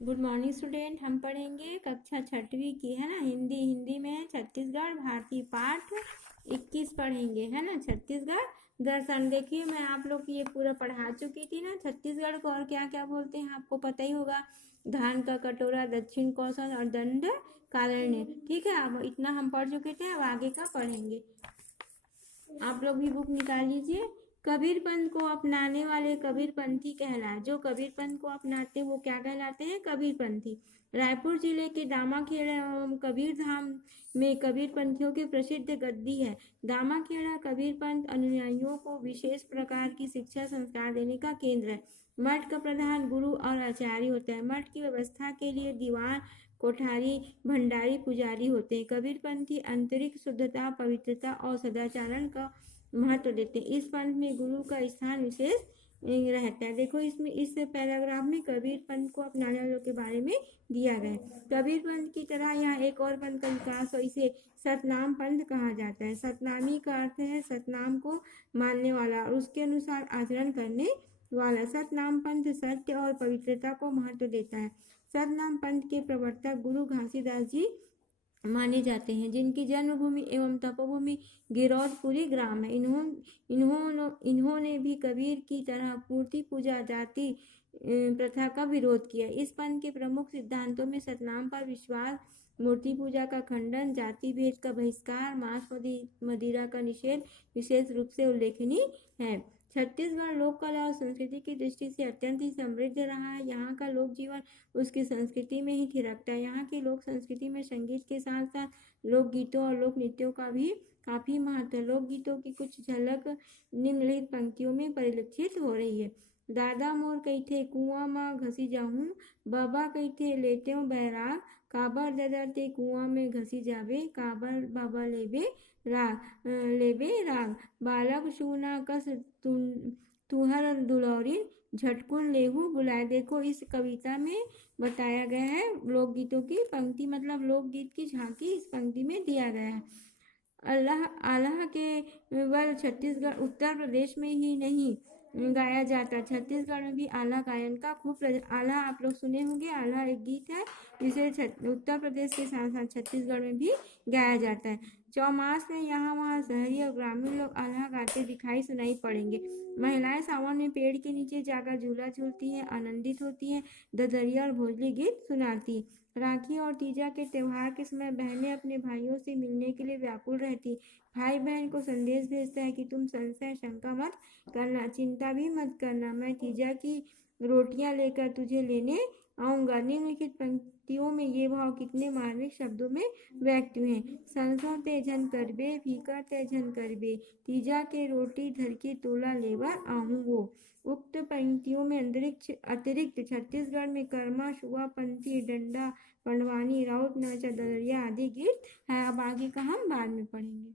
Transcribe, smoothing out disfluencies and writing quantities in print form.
Good morning student. हम पढ़ेंगे कक्षा छठवीं की, है ना, हिंदी में छत्तीसगढ़ भारतीय पाठ 21 पढ़ेंगे, है ना। छत्तीसगढ़ दर्शन। देखिए मैं आप लोग की ये पूरा पढ़ा चुकी थी ना। छत्तीसगढ़ को और क्या क्या बोलते हैं आपको पता ही होगा। धान का कटोरा, दक्षिण कौशल और दंड कारण्य। ठीक है, अब इतना हम पढ़ चुके थे, अब आगे का पढ़ेंगे। आप लोग भी बुक निकाल लीजिए। कबीर पंथ को अपनाने वाले कबीर पंथी कहलाए। जो कबीर पंथ को अपनाते वो क्या कहलाते हैं? कबीर पंथी। रायपुर जिले के दामाखेड़ा एवं कबीर धाम में कबीर पंथियों की प्रसिद्ध गद्दी है। दामाखेड़ा कबीर पंथ अनुयायियों को विशेष प्रकार की शिक्षा संस्कार देने का केंद्र है। मठ का प्रधान गुरु और आचार्य होता है। मठ की व्यवस्था के लिए दीवान, कोठारी, भंडारी, पुजारी होते हैं। कबीर पंथी आंतरिक शुद्धता, पवित्रता और सदाचारण का महत्व देते हैं। इस पंथ में गुरु का स्थान विशेष रहता है। देखो इसमें इस पैराग्राफ में कबीर पंथ को अपनाने वालों के बारे में दिया गया है। कबीर पंथ की तरह यहाँ एक और पंथ का विकास हो, इसे सतनाम पंथ कहा जाता है। सतनामी का अर्थ है सतनाम को मानने वाला और उसके अनुसार आचरण करने वाला। सतनाम पंथ सत्य और पवित्रता को महत्व देता है। सतनाम पंथ के प्रवर्तक गुरु घासीदास जी माने जाते हैं, जिनकी जन्मभूमि एवं तपोभूमि गिरौदपुरी ग्राम है। इन्होंने भी कबीर की तरह मूर्ति पूजा, जाति प्रथा का विरोध किया। इस पंथ के प्रमुख सिद्धांतों में सतनाम पर विश्वास, मूर्ति पूजा का खंडन, जाति भेद का बहिष्कार, मांस मदिरा का निषेध विशेष रूप से उल्लेखनीय है। छत्तीसगढ़ लोक कला और संस्कृति की दृष्टि से अत्यंत ही समृद्ध रहा है। यहाँ का लोक जीवन उसकी संस्कृति में ही थिरकता है। यहाँ की लोक संस्कृति में संगीत के साथ साथ लोकगीतों और लोक नृत्यों का भी काफी महत्व है। लोकगीतों की कुछ झलक निम्नलिखित पंक्तियों में परिलक्षित हो रही है। दादा मोर कहिथे कुआं मां घसी जाहूं, बाबा कहिथे लेतेओ बैराग, काबर ददर ते कुआं में घसी जाबे, काबर बाबा लेबे राग, बालक सूना कस तुहर दुलौरी, झटकुन लेहू बुलाए। देखो इस कविता में बताया गया है लोकगीतों की पंक्ति, मतलब लोकगीत की झांकी इस पंक्ति में दिया गया है। आल्हा के केवल छत्तीसगढ़ उत्तर प्रदेश में ही नहीं गाया जाता, छत्तीसगढ़ में भी आल्हा गायन का खूब आल्हा आप लोग सुने होंगे। आल्हा एक गीत है जिसे उत्तर प्रदेश के साथ साथ छत्तीसगढ़ में भी गाया जाता है। चौमास में यहाँ वहाँ शहरी और ग्रामीण लोग आल्हा गाते दिखाई सुनाई पड़ेंगे। महिलाएं सावन में पेड़ के नीचे जाकर झूला झूलती हैं, आनंदित होती हैं, ददरिया और भोजली गीत सुनाती। राखी और तीजा के त्योहार के समय बहनें अपने भाइयों से मिलने के लिए व्याकुल रहती। भाई बहन को संदेश भेजता है कि तुम संशय शंका मत करना, चिंता भी मत करना, मैं तीजा की रोटियां लेकर तुझे लेने आऊंगा। निम्नलिखित पंक्तियों में ये भाव कितने मार्मिक शब्दों में व्यक्त हुए हैं। संसो ते झन करबे, फीका ते झन करबे, तीजा के रोटी धर के तोला लेवर आहूं वो। उक्त पंक्तियों में अतिरिक्त छत्तीसगढ़ में कर्मा, शुआ, पंथी, डंडा, पंडवानी, राउत, नाचा, ददरिया आदि गीत है। अब आगे का हम बाद में पढ़ेंगे।